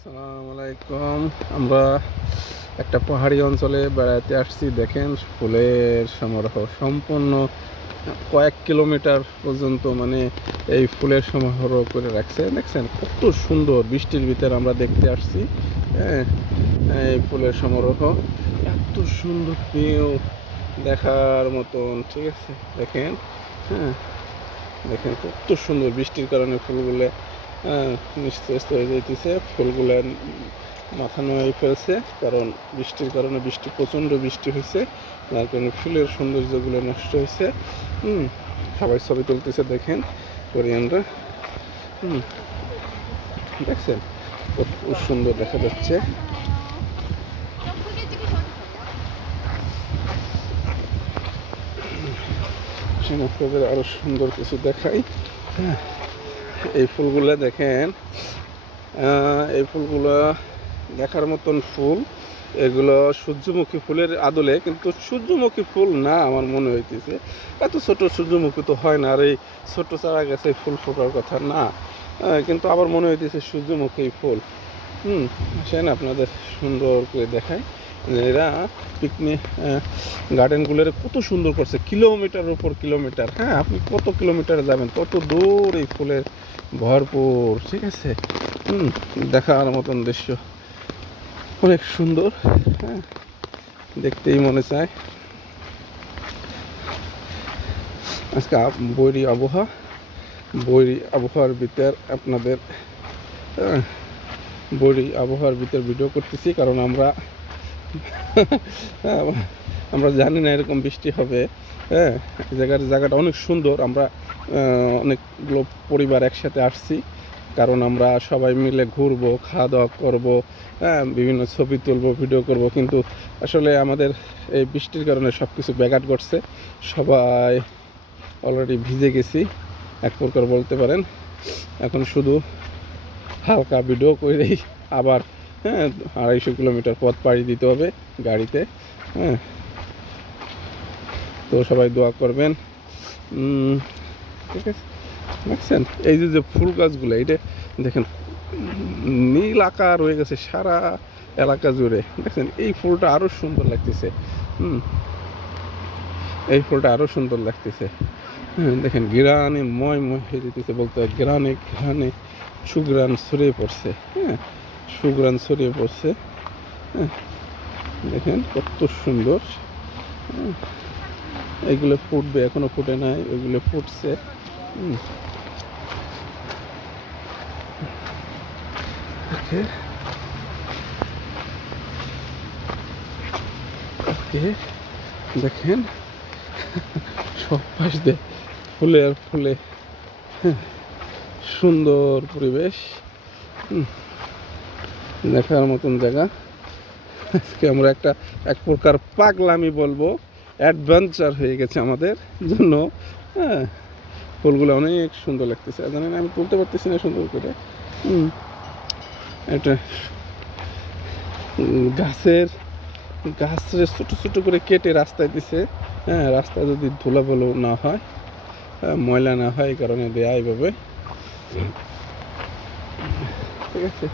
আসসালামু আলাইকুম। আমরা একটা পাহাড়ি অঞ্চলে বেড়াতে আসছি। দেখেন ফুলের সমারোহ সম্পূর্ণ কয়েক কিলোমিটার পর্যন্ত, মানে এই ফুলের সমারোহ করে রাখছে। দেখছেন কত সুন্দর, বৃষ্টির ভিতরে আমরা দেখতে আসছি। হ্যাঁ, এই ফুলের সমারোহ এত সুন্দর, পেয়েও দেখার মতন। ঠিক আছে, দেখেন। হ্যাঁ, দেখেন কত সুন্দর, বৃষ্টির কারণে ফুলগুলো নিস্তেজ হয়ে যেতেছে। ফুলগুলো মাথা নয় ফেলছে, কারণ বৃষ্টির কারণে, প্রচণ্ড বৃষ্টি হয়েছে, যার কারণে ফুলের সৌন্দর্যগুলো নষ্ট হয়েছে। সবাই ছবি তুলতেছে, দেখেন কোরিয়ানরা। দেখছেন কত সুন্দর দেখা যাচ্ছে। আপনাদের আরো সুন্দর কিছু দেখাই। হ্যাঁ, এই ফুলগুলো দেখেন, এই ফুলগুলো দেখার মতন ফুল। এগুলো সূর্যমুখী ফুলের আদলে, কিন্তু সূর্যমুখী ফুল না আমার মনে হইতেছে। এত ছোট সূর্যমুখী তো হয় না, আর এই ছোট চারা গাছে ফুল ফোটার কথা না, কিন্তু আবার মনে হইতেছে সূর্যমুখী ফুল। আসেন আপনাদের সুন্দর করে দেখায়। এরা পিকনিক গার্ডেনগুলোর কত সুন্দর করছে, কিলোমিটারের উপর কিলোমিটার। হ্যাঁ, আপনি কত কিলোমিটারে যাবেন তত দূর এই ফুলের ভরপুর। ঠিক আছে, দেখার মতন দৃশ্য, অনেক সুন্দর। হ্যাঁ, দেখতেই মনে চায়। আজকে বৈরী আবহাওয়ার ভিতর আপনাদের বৈরী আবহাওয়ার ভিতর ভিডিও করতেছি, কারণ আমরা জানি না এরকম বৃষ্টি হবে। হ্যাঁ, জায়গাটা অনেক সুন্দর। আমরা অনেকগুলো পরিবার একসাথে আসছি, কারণ আমরা সবাই মিলে ঘুরবো, খাওয়া দাওয়া করবো, হ্যাঁ, বিভিন্ন ছবি তুলবো, ভিডিও করব। কিন্তু আসলে আমাদের এই বৃষ্টির কারণে সব কিছু ব্যাঘাত ঘটছে। সবাই অলরেডি ভিজে গেছি এক প্রকার বলতে পারেন। এখন শুধু হালকা ভিডিও করেই আবার 250 কিলোমিটার পথ পাড়ি দিতে হবে গাড়িতে। হ্যাঁ, তো সবাই দোয়া করবেন। ঠিক আছে, দেখছেন এই যে ফুল গাছগুলো, এটা দেখেন নীল আকার হয়ে গেছে সারা এলাকা জুড়ে। দেখছেন এই ফুলটা আরো সুন্দর লাগতেছে। এই ফুলটা আরো সুন্দর লাগতেছে। দেখেন গ্রানে ময় হয়ে যেতেছে, বলতে হয় গ্রানে সুগ্রান ছড়িয়ে পড়ছে। হ্যাঁ, সুগ্রান ছড়িয়ে পড়ছে। হ্যাঁ, দেখেন কত সুন্দর। এইগুলো ফুটবে, এখনো ফুটে নাই, ওইগুলো ফুটছে। দেখেন সব পাশ দিয়ে ফুলে আর ফুলে, সুন্দর পরিবেশ, দেখার মতন জায়গা। আজকে আমরা এক প্রকার পাগলামি বলবো, অ্যাডভেঞ্চার হয়ে গেছে আমাদের জন্য। হ্যাঁ, ফুলগুলো অনেক সুন্দর লাগতেছে, জানেন আমি তুলতে পারতেছি না সুন্দর করে। এটা গাছের ছোট ছোট করে কেটে রাস্তায় দিছে। হ্যাঁ, রাস্তায় যদি ধুলাবালু না হয়, ময়লা না হয়, এই কারণে দেয়া এইভাবে। ঠিক আছে,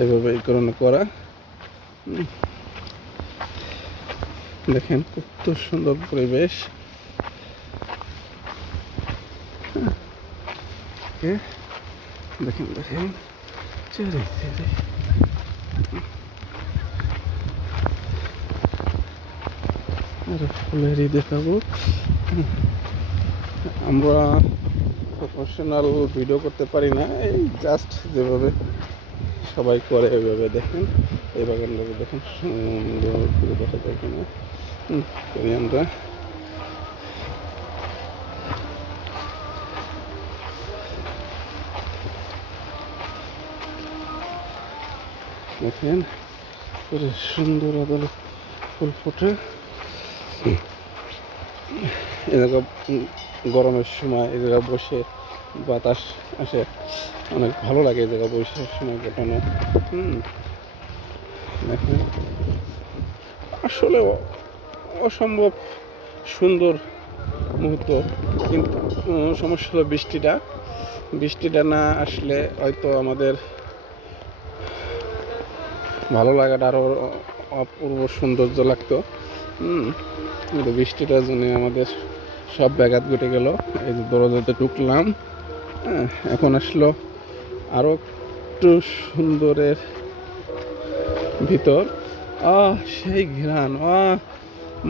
এইভাবে এই কারণে করা। দেখেন কত সুন্দর পরিবেশ। দেখেন দেখেন ফুলেরই দেখাবো। আমরা প্রফেশনাল ভিডিও করতে পারি না, এই জাস্ট যেভাবে সবাই করে ওইভাবে। দেখেন এই বাগানটাকে দেখেন, সুন্দর করে দেখা যায় কিনা কোরিয়ানরা। দেখেন সুন্দর আদালত ফুল ফোটে। এ জায়গা গরমের সময় এ জায়গা বসে বাতাস আসে, অনেক ভালো লাগে এই জায়গা বসে সময় কাটানো। দেখেন আসলে অসম্ভব সুন্দর মুহূর্ত, কিন্তু সমস্যা হলো বৃষ্টিটা না আসলে হয়তো আমাদের ভালো লাগাটা আরও অপূর্ব সৌন্দর্য লাগতো। কিন্তু বৃষ্টিটার জন্য আমাদের সব ব্যাঘাত ঘটে গেল। এই যে দরজাতে ঢুকলাম, হ্যাঁ, এখন আসলো আরও একটু সুন্দরের ভিতর। সেই ঘ্রাণ,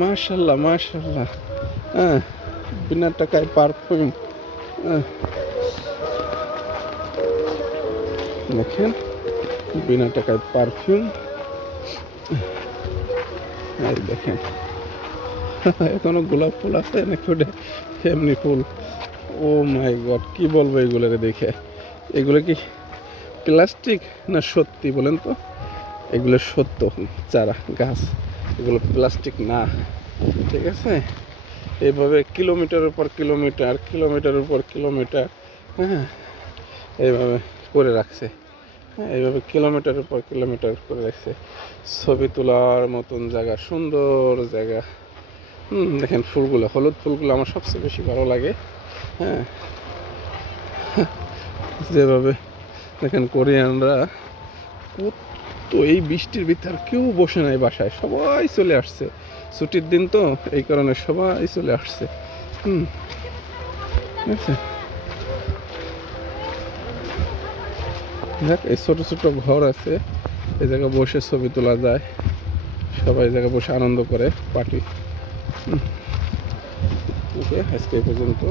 মাশাল্লাহ মাশাল্লাহ, হ্যাঁ, বিনা টাকায় পারফিউম। দেখেন, বিনা টাকায় পারফিউম। এই দেখেন, এখনো গোলাপ ফুল আছে নাকি ওটা এমনি ফুল? ও মাই গড, কি বলবো এগুলোকে দেখে। এগুলো কি প্লাস্টিক না সত্যি বলেন তো? এগুলো সত্য চারা গাছ, এগুলো প্লাস্টিক না, ঠিক আছে? এইভাবে কিলোমিটারের পর কিলোমিটার, কিলোমিটারের পর কিলোমিটার, হ্যাঁ, এইভাবে করে রাখছে। হ্যাঁ, এইভাবে কিলোমিটারের পর কিলোমিটার করে রাখছে। ছবি তোলার মতন জায়গা, সুন্দর জায়গা। দেখেন ফুলগুলো, হলুদ ফুলগুলো আমার সবচেয়ে বেশি ভালো লাগে। হ্যাঁ, যেভাবে দেখেন কোরিয়ানরা, তো এই বৃষ্টির ভিতর কেউ বসে নাই বাসায়, সবাই চলে আসছে। ছুটির দিন তো, এই কারণে সবাই চলে আসছে। বুঝছে? দেখ, এই ছোটো ছোটো ঘর আছে, এই জায়গায় বসে ছবি তোলা যায়, সবাই এই জায়গায় বসে আনন্দ করে, পার্টি। ওকে, আজকে এই পর্যন্ত।